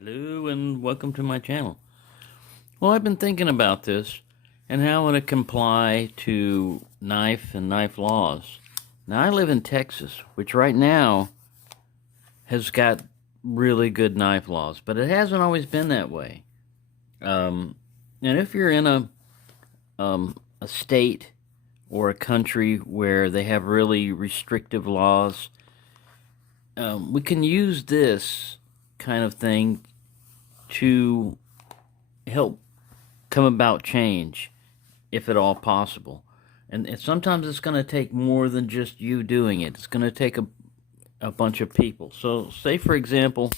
Hello and welcome to my channel. Well, I've been thinking about this and how it comply to knife and knife laws. Now, I live in Texas, which right now has got really good knife laws, but it hasn't always been that way. And if you're in a state or a country where they have really restrictive laws, we can use this kind of thing to help come about change, if at all possible. And sometimes it's going to take more than just you doing it. It's going to take a bunch of people. So, say for example,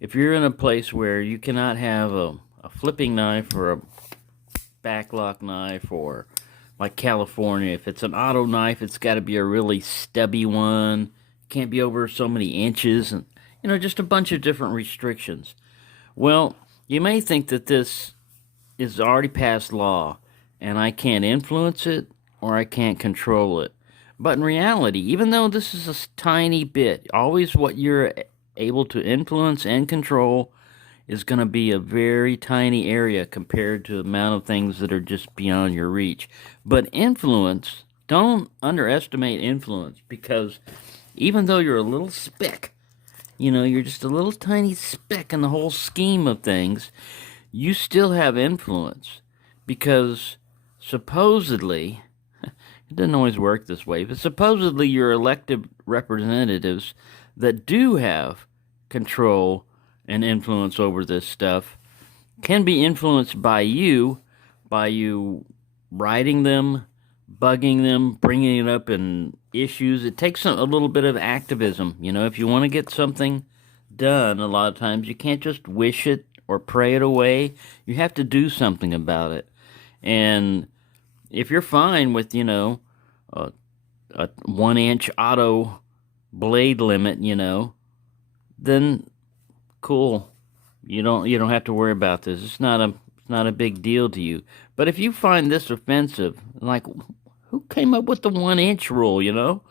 if you're in a place where you cannot have a flipping knife or a backlock knife, or like California, if it's an auto knife, it's got to be a really stubby one. It can't be over so many inches, and just a bunch of different restrictions. Well, you may think that this is already passed law and I can't influence it or I can't control it. But in reality, even though this is a tiny bit, always what you're able to influence and control is going to be a very tiny area compared to the amount of things that are just beyond your reach. But influence, don't underestimate influence, because even though you're a little speck, you're just a little tiny speck in the whole scheme of things, you still have influence, because supposedly, it doesn't always work this way, but supposedly your elected representatives that do have control and influence over this stuff can be influenced by you writing them, bugging them, bringing it up in issues. It takes a little bit of activism. If you want to get something done, a lot of times you can't just wish it or pray it away. You have to do something about it. And if you're fine with, a 1-inch auto blade limit, then cool. You don't have to worry about this. It's not a big deal to you. But if you find this offensive, like, who came up with the 1-inch rule?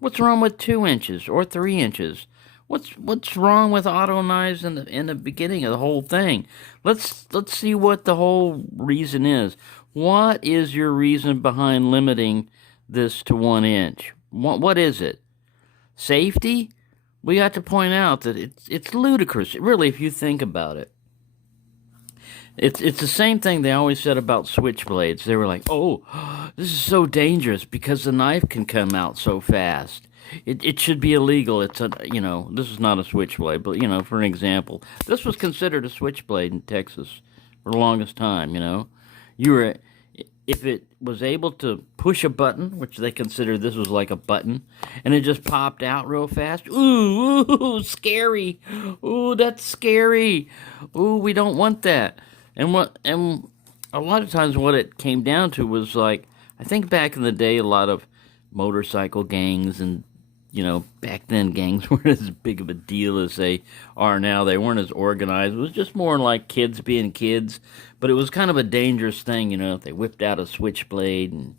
What's wrong with 2 inches or 3 inches? What's wrong with auto knives in the beginning of the whole thing? Let's see what the whole reason is. What is your reason behind limiting this to 1 inch? What is it? Safety? We got to point out that it's ludicrous, really, if you think about it. It's the same thing they always said about switchblades. They were like, "Oh, this is so dangerous because the knife can come out so fast. It should be illegal." This is not a switchblade, but for an example, this was considered a switchblade in Texas for the longest time. You were if it was able to push a button, which they considered this was like a button, and it just popped out real fast. Ooh, scary. Ooh, that's scary. Ooh, we don't want that. And a lot of times what it came down to was, like, I think back in the day, a lot of motorcycle gangs and back then gangs weren't as big of a deal as they are now. They weren't as organized. It was just more like kids being kids. But it was kind of a dangerous thing, if they whipped out a switchblade and,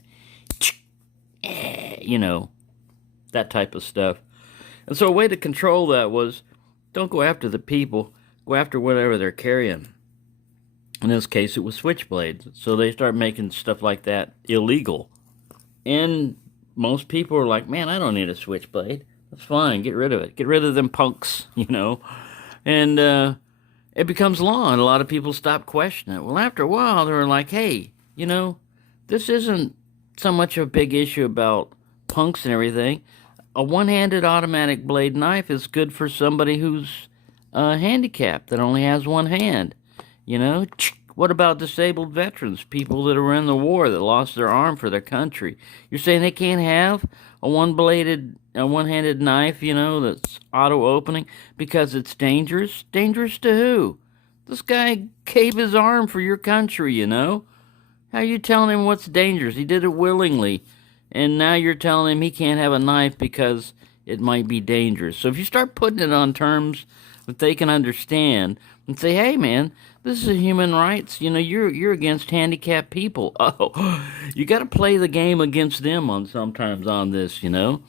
that type of stuff. And so a way to control that was, don't go after the people, go after whatever they're carrying. In this case, it was switchblades. So they start making stuff like that illegal. And most people are like, man, I don't need a switchblade. That's fine. Get rid of it. Get rid of them punks, And it becomes law, and a lot of people stop questioning it. Well, after a while, they were like, hey, this isn't so much a big issue about punks and everything. A one-handed automatic blade knife is good for somebody who's handicapped, that only has one hand. What about disabled veterans, people that were in the war that lost their arm for their country? You're saying they can't have a one-handed knife, that's auto-opening because it's dangerous? Dangerous to who? This guy gave his arm for your country, How are you telling him what's dangerous? He did it willingly, and now you're telling him he can't have a knife because it might be dangerous. So if you start putting it on terms that they can understand and say, hey, man, this is a human rights. You're against handicapped people. Oh, you got to play the game against them sometimes on this. Say,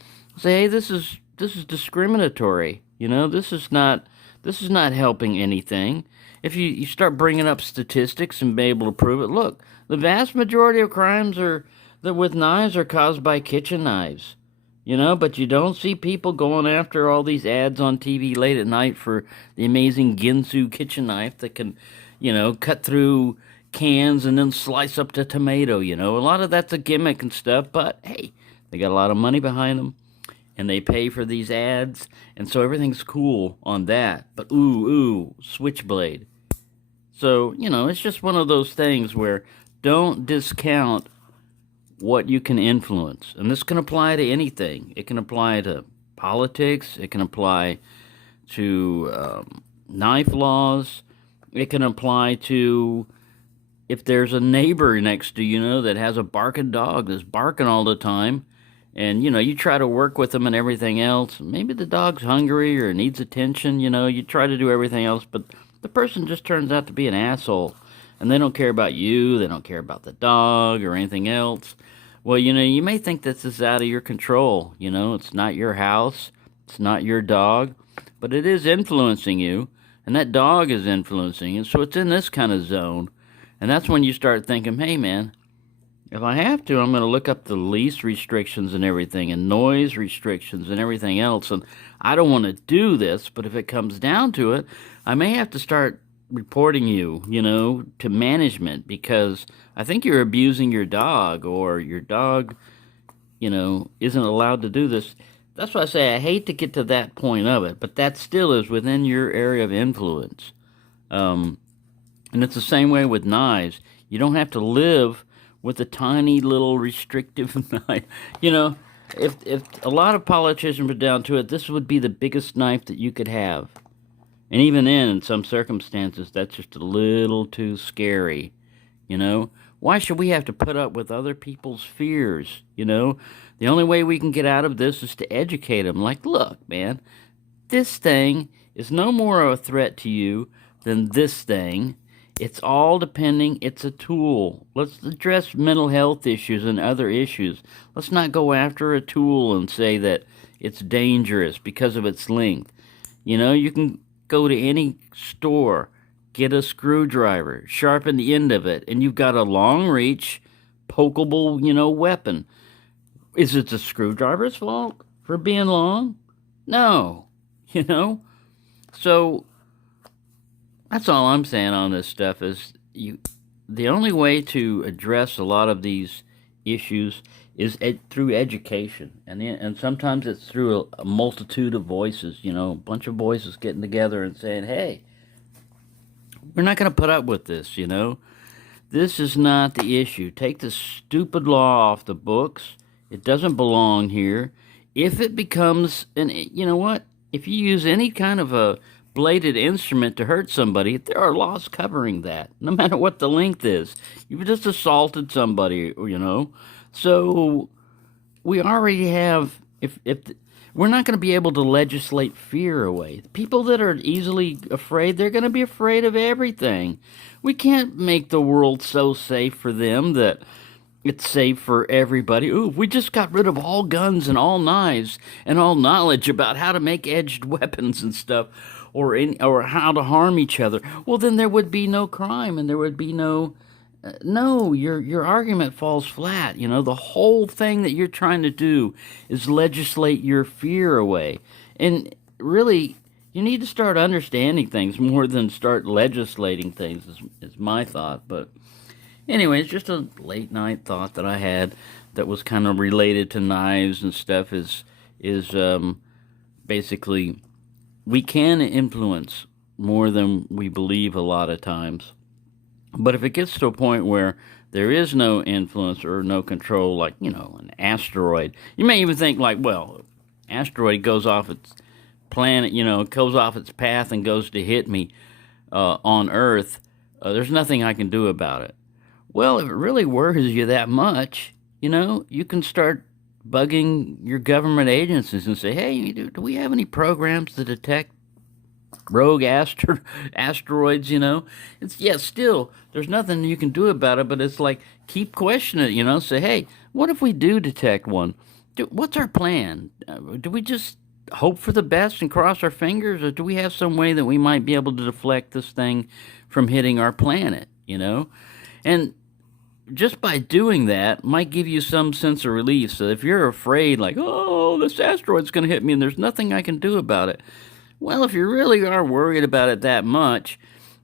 hey, this is discriminatory. This is not This is not helping anything. If you start bringing up statistics and be able to prove it, look, the vast majority of crimes are that with knives are caused by kitchen knives. But you don't see people going after all these ads on TV late at night for the amazing Ginsu kitchen knife that can, cut through cans and then slice up the tomato. A lot of that's a gimmick and stuff, but hey, they got a lot of money behind them and they pay for these ads, and so everything's cool on that. But ooh, switchblade. So, it's just one of those things where don't discount what you can influence. And this can apply to anything. It can apply to politics. It can apply to knife laws. It can apply to if there's a neighbor next to you, that has a barking dog that's barking all the time. And, you try to work with them and everything else. Maybe the dog's hungry or needs attention. You try to do everything else. But the person just turns out to be an asshole. And they don't care about you. They don't care about the dog or anything else. Well, you may think this is out of your control. It's not your house. It's not your dog. But it is influencing you. And that dog is influencing you. So it's in this kind of zone. And that's when you start thinking, hey, man, if I have to, I'm going to look up the lease restrictions and everything and noise restrictions and everything else. And I don't want to do this. But if it comes down to it, I may have to start reporting you, to management because I think you're abusing your dog or your dog, isn't allowed to do this. That's why I say I hate to get to that point of it, but that still is within your area of influence. And it's the same way with knives. You don't have to live with a tiny little restrictive knife. If a lot of politicians were down to it, this would be the biggest knife that you could have. And even then, in some circumstances, that's just a little too scary, Why should we have to put up with other people's fears, The only way we can get out of this is to educate them. Like, look, man, this thing is no more of a threat to you than this thing. It's all depending. It's a tool. Let's address mental health issues and other issues. Let's not go after a tool and say that it's dangerous because of its length. You can go to any store, get a screwdriver, sharpen the end of it, and you've got a long reach, pokeable, weapon. Is it the screwdriver's fault for being long? No, So that's all I'm saying on this stuff is the only way to address a lot of these issues is through education, and sometimes it's through a multitude of voices, a bunch of voices getting together and saying, hey, we're not going to put up with this, This is not the issue. Take this stupid law off the books. It doesn't belong here. If it becomes, if you use any kind of a bladed instrument to hurt somebody, there are laws covering that, no matter what the length is. You've just assaulted somebody, So we already have, if we're not going to be able to legislate fear away. People that are easily afraid, they're going to be afraid of everything. We can't make the world so safe for them that it's safe for everybody. Ooh, if we just got rid of all guns and all knives and all knowledge about how to make edged weapons and stuff, or how to harm each other, well, then there would be no crime and there would be no... no, your argument falls flat. The whole thing that you're trying to do is legislate your fear away. And really, you need to start understanding things more than start legislating things, is my thought. But anyway, it's just a late night thought that I had that was kind of related to knives and stuff is basically we can influence more than we believe a lot of times. But if it gets to a point where there is no influence or no control, like, an asteroid, you may even think like, well, asteroid goes off its planet, goes off its path and goes to hit me on Earth. There's nothing I can do about it. Well, if it really worries you that much, you can start bugging your government agencies and say, hey, do we have any programs to detect rogue asteroids, still, there's nothing you can do about it, but it's like, keep questioning it, say, hey, what if we do detect one? What's our plan? Do we just hope for the best and cross our fingers, or do we have some way that we might be able to deflect this thing from hitting our planet, you know? And just by doing that might give you some sense of relief. So if you're afraid, like, oh, this asteroid's going to hit me and there's nothing I can do about it, well, if you really are worried about it that much,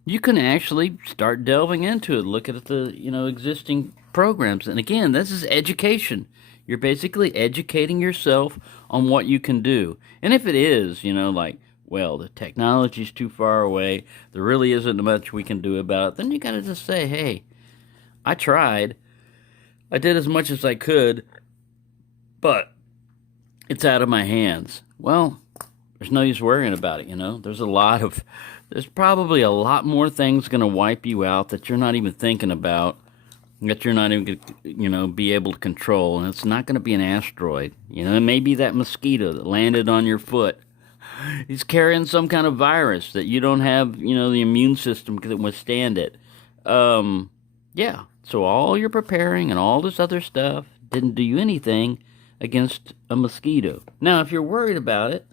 you can actually start delving into it, look at the, existing programs. And again, this is education. You're basically educating yourself on what you can do. And if it is, like, well, the technology's too far away, there really isn't much we can do about it, then you got to just say, hey, I tried. I did as much as I could, but it's out of my hands. Well, there's no use worrying about it, There's probably a lot more things going to wipe you out that you're not even thinking about, that you're not even going to, be able to control. And it's not going to be an asteroid. It may be that mosquito that landed on your foot. He's carrying some kind of virus that you don't have, the immune system can withstand it. Yeah. So all your preparing and all this other stuff didn't do you anything against a mosquito. Now, if you're worried about it,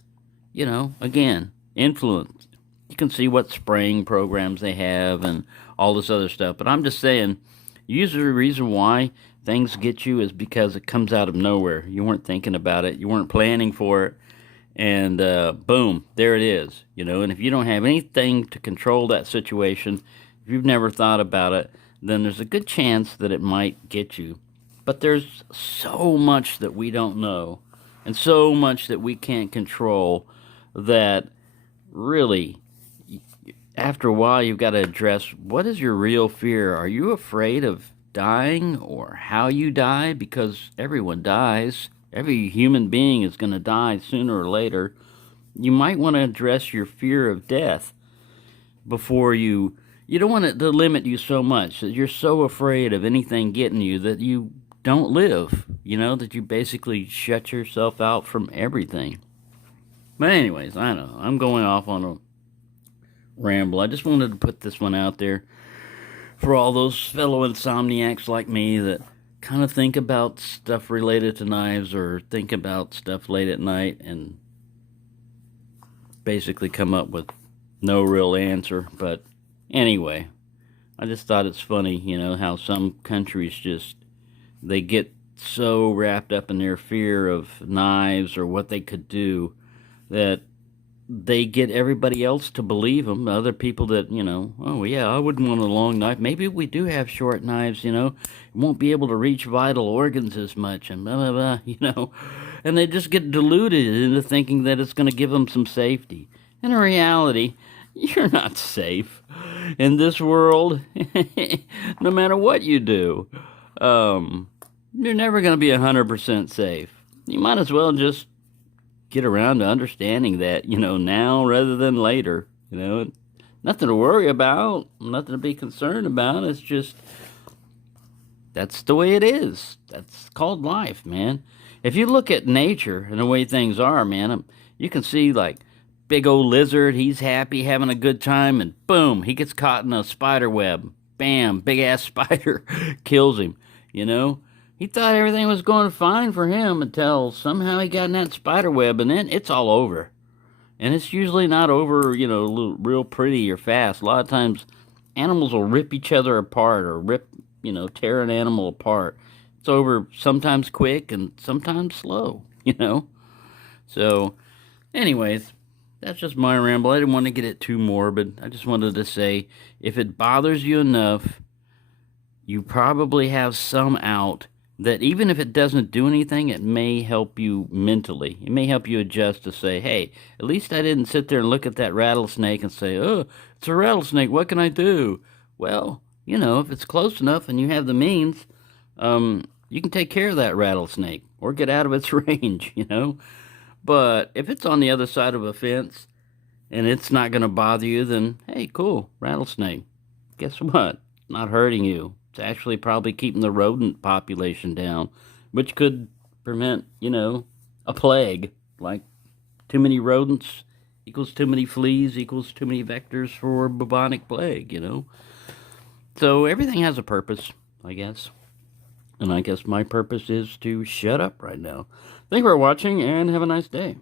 again, influence. You can see what spraying programs they have and all this other stuff. But I'm just saying, usually the reason why things get you is because it comes out of nowhere. You weren't thinking about it. You weren't planning for it. And boom, there it is. And if you don't have anything to control that situation, if you've never thought about it, then there's a good chance that it might get you. But there's so much that we don't know and so much that we can't control that really, after a while, you've got to address, what is your real fear? Are you afraid of dying or how you die? Because everyone dies. Every human being is going to die sooner or later. You might want to address your fear of death before you don't want it to limit you so much that you're so afraid of anything getting you that you don't live, that you basically shut yourself out from everything. But anyways, I know, I'm going off on a ramble. I just wanted to put this one out there for all those fellow insomniacs like me that kind of think about stuff related to knives or think about stuff late at night and basically come up with no real answer. But anyway, I just thought it's funny, how some countries they get so wrapped up in their fear of knives or what they could do that they get everybody else to believe them. Other people that, oh yeah, I wouldn't want a long knife. Maybe we do have short knives, won't be able to reach vital organs as much and blah, blah, blah, And they just get deluded into thinking that it's going to give them some safety. And in reality, you're not safe in this world, no matter what you do. You're never going to be 100% safe. You might as well just get around to understanding that, now rather than later. Nothing to worry about, nothing to be concerned about. It's just, that's the way it is. That's called life, man. If you look at nature and the way things are, man, you can see like big old lizard, he's happy, having a good time, and boom, he gets caught in a spider web. Bam, big ass spider kills him, He thought everything was going fine for him until somehow he got in that spider web, and then it's all over. And it's usually not over, real pretty or fast. A lot of times animals will rip each other apart or tear an animal apart. It's over sometimes quick and sometimes slow, So, anyways, that's just my ramble. I didn't want to get it too morbid. I just wanted to say, if it bothers you enough, you probably have some out that even if it doesn't do anything, it may help you mentally. It may help you adjust to say, hey, at least I didn't sit there and look at that rattlesnake and say, oh, it's a rattlesnake, what can I do? Well, if it's close enough and you have the means, you can take care of that rattlesnake or get out of its range, But if it's on the other side of a fence and it's not going to bother you, then, hey, cool, rattlesnake. Guess what? Not hurting you. It's actually probably keeping the rodent population down, which could prevent, a plague. Like too many rodents equals too many fleas equals too many vectors for bubonic plague, So everything has a purpose, I guess. And I guess my purpose is to shut up right now. Thank you for watching and have a nice day.